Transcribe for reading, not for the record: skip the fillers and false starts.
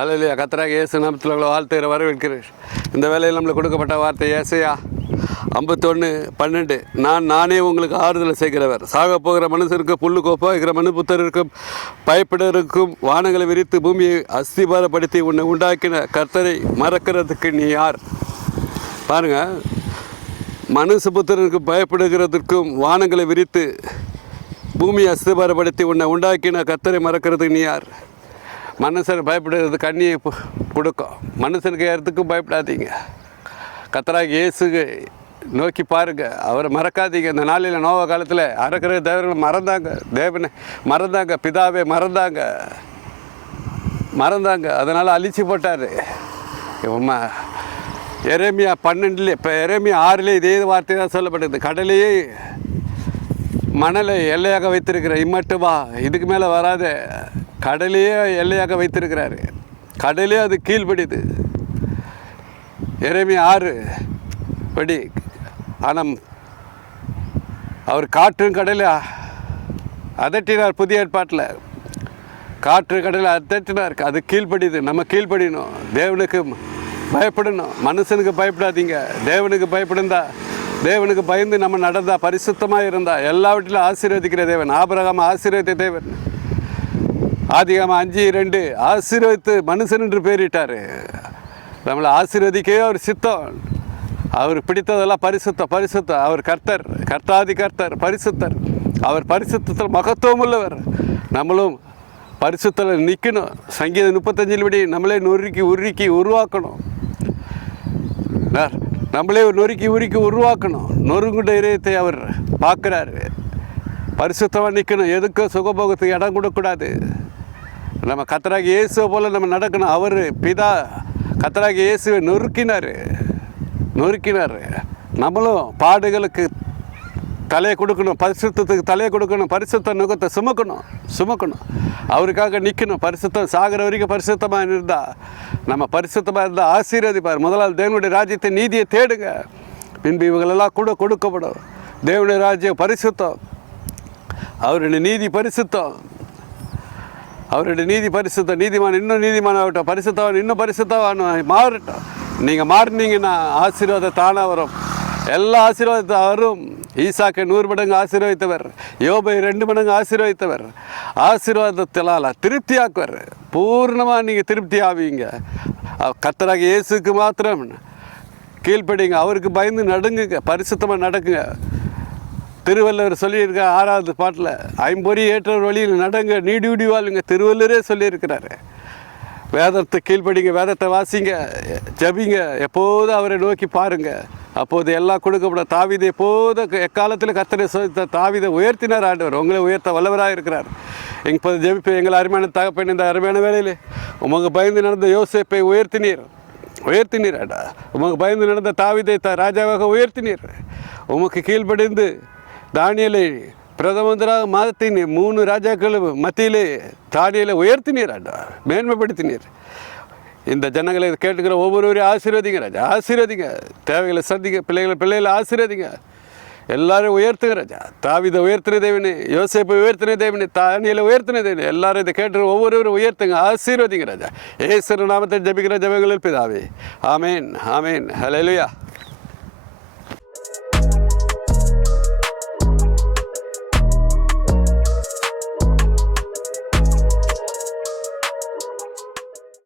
அல்லேலூயா. கர்த்தராகிய இயேசு நாமத்தில் உங்களை வாழ்த்துகிற வரவேற்கிறேன். இந்த வேளையில் நம்மளுக்கு கொடுக்கப்பட்ட வார்த்தை ஏசாயா 51:12. நானே உங்களுக்கு ஆறுதலை செய்கிறவர். சாக போகிற மனுஷருக்கு புல்லு கோப்பாகிற மனுபுத்தருக்கும் பயப்படருக்கும் வானங்களை விரித்து பூமியை அஸ்திபாரப்படுத்தி உன்னை உண்டாக்கின கர்த்தரை மறக்கிறதுக்கு நீ யார்? பாருங்கள், மனுஷபுத்திரனுக்கு பயப்படுகிறதுக்கும் வானங்களை விரித்து பூமியை அஸ்திபாரப்படுத்தி உன்னை உண்டாக்கின கர்த்தரை மறக்கிறதுக்கு நீ யார்? மனுஷன் பயப்படுறது கண்ணியை கொடுக்கும். மனுஷனுக்கு யாரத்துக்கும் பயப்படாதீங்க. கர்த்தராகிய இயேசுக்கு நோக்கி பாருங்கள், அவரை மறக்காதீங்க. இந்த நாளில் நோவா காலத்தில் அறக்கிற தேவர்கள் மறந்தாங்க, தேவனை மறந்தாங்க, பிதாவை மறந்தாங்க. அதனால் அழிச்சு போட்டார். எரேமியா 12 இப்போ எரேமியா 6 இதே வார்த்தை தான் சொல்லப்பட்டது. கடலையே மணலை எல்லையாக வைத்திருக்கிற இம்மட்டுமா இதுக்கு மேலே வராத கடலையே எல்லையாக வைத்திருக்கிறாரு. கடலே அது கீழ்படிது. எரேமியா 6 படி. ஆனால் அவர் காற்றும் கடலை அதட்டினார். புதிய ஏற்பாட்டில் காற்று கடலை அதட்டினார். அது கீழ்படிது. நம்ம கீழ்படியணும். தேவனுக்கு பயப்படணும். மனுஷனுக்கு பயப்படாதீங்க, தேவனுக்கு பயப்படுந்தா, தேவனுக்கு பயந்து நம்ம நடந்தா, பரிசுத்தமாக இருந்தால் எல்லாவற்றிலும் ஆசீர்வதிக்கிற தேவன். ஆபிரகாம் ஆசீர்வதித்த தேவன். ஆதிகாமம் 5:2 ஆசீர்வதித்து மனுஷன் என்று பேரிட்டார். நம்மளை ஆசீர்வதிக்கவே அவர் சித்தம். அவர் பிடித்ததெல்லாம் பரிசுத்தம். அவர் கர்த்தாதி கர்த்தர், பரிசுத்தர். அவர் பரிசுத்தத்தில் மகத்துவம் உள்ளவர். நம்மளும் பரிசுத்தத்தில் நிற்கணும். சங்கீதம் 35 படி நம்மளே உருக்கி உருவாக்கணும். நம்மளே நொறுக்கி உருவாக்கணும். நொறுங்குண்ட இதயத்தை அவர் பார்க்குறாரு. பரிசுத்தமாக நிற்கணும். எதுக்கும் சுகபோகத்துக்கு இடம் கொடுக்கக்கூடாது. நம்ம கர்த்தராகிய இயேசுவை போல் நம்ம நடக்கணும். அவர் பிதா கர்த்தராகிய இயேசுவை நொறுக்கினார். நம்மளும் பாடுகளுக்கு தலையை கொடுக்கணும், பரிசுத்தத்துக்கு தலையை கொடுக்கணும், பரிசுத்த நுகத்தை சுமக்கணும். அவருக்காக நிற்கணும். பரிசுத்தம் சாகிற வரைக்கும் பரிசுத்தமாக இருந்தால், நம்ம பரிசுத்தமாக இருந்தால் ஆசீர்வதிப்பார். முதலாவது தேவனுடைய ராஜ்யத்தை நீதியை தேடுங்க, பின்பு இவங்களெல்லாம் கூட கொடுக்கப்படும். தேவனுடைய ராஜ்யம் பரிசுத்தம், அவருடைய நீதி பரிசுத்தம். நீதிமான் இன்னும் நீதிமானாகட்டும், பரிசுத்தவான் இன்னும் பரிசுத்தவான் மாறட்டும். நீங்கள் மாறினீங்கன்னா ஆசீர்வாதம் தானாக வரும். எல்லா ஆசீர்வாதத்தை வரும். ஈசாக்கை 100 மடங்கு ஆசீர்வதித்தவர், யோபை 2 மடங்கு ஆசீர்வதித்தவர். ஆசீர்வாதத்தினால் திருப்தியாக்குவார். பூர்ணமாக நீங்கள் திருப்தி ஆவீங்க. கர்த்தராகிய இயேசுக்கு மாத்திரம் கீழ்ப்படிங்க. அவருக்கு பயந்து நடுங்குங்க, பரிசுத்தமாக நடக்குங்க. திருவள்ளுவர் சொல்லியிருக்க 6வது பாட்டில், ஐம்பொறி ஏற்றவர் வழியில் நடங்க, நீடி வாழுங்க. திருவள்ளுவரே சொல்லியிருக்கிறாரு. வேதத்தை கீழ்ப்படிங்க, வேதத்தை வாசிங்க, ஜபிங்க, எப்போதும் அவரை நோக்கி பாருங்கள். அப்போது எல்லாம் கொடுக்கப்படும். தாவீதை எப்போதும் எக்காலத்தில் கர்த்தரை சோதித்த தாவீதை உயர்த்தினார் ஆண்டவர். உங்களை உயர்த்த வல்லவராக இருக்கிறார். இப்போது ஜெபிப்பை எங்கள் அருமையான தகப்பன், இந்த அருமையான வேலையில் உமக்கு பயந்து நடந்த யோசேப்பை உயர்த்தினீர் ஆண்டா. உமக்கு பயந்து நடந்த தாவீதை ராஜாவாக உயர்த்தினீர். உமக்கு கீழ்ப்படிந்து தானியேலை பிரதமந்திராக மாதத்தின் 3 ராஜாக்கள் மத்தியிலே தானியேலை உயர்த்தினீர் ஆண்டா, மேன்மைப்படுத்தினீர். இந்த ஜனங்களை கேட்டுக்கிற ஒவ்வொருவரையும் ஆசீர்வதிங்க ராஜா, ஆசீர்வதிங்க. தேவைகளை சந்திங்க, பிள்ளைகளை ஆசீர்வதிங்க. எல்லாரும் உயர்த்துங்க ராஜா. தாவீதை உயர்த்தின தேவனே, யோசேப்பை உயர்த்தின தேவனே, தானியேலை உயர்த்தின தேவனே, எல்லாரும் இதை கேட்டு ஒவ்வொருவரும் உயர்த்துங்க, ஆசீர்வதிங்க ராஜா. இயேசு நாமத்தை ஜெபிக்கிற ஜெபங்களில் பிதாவே, ஆமேன். ஹல்லேலூயா.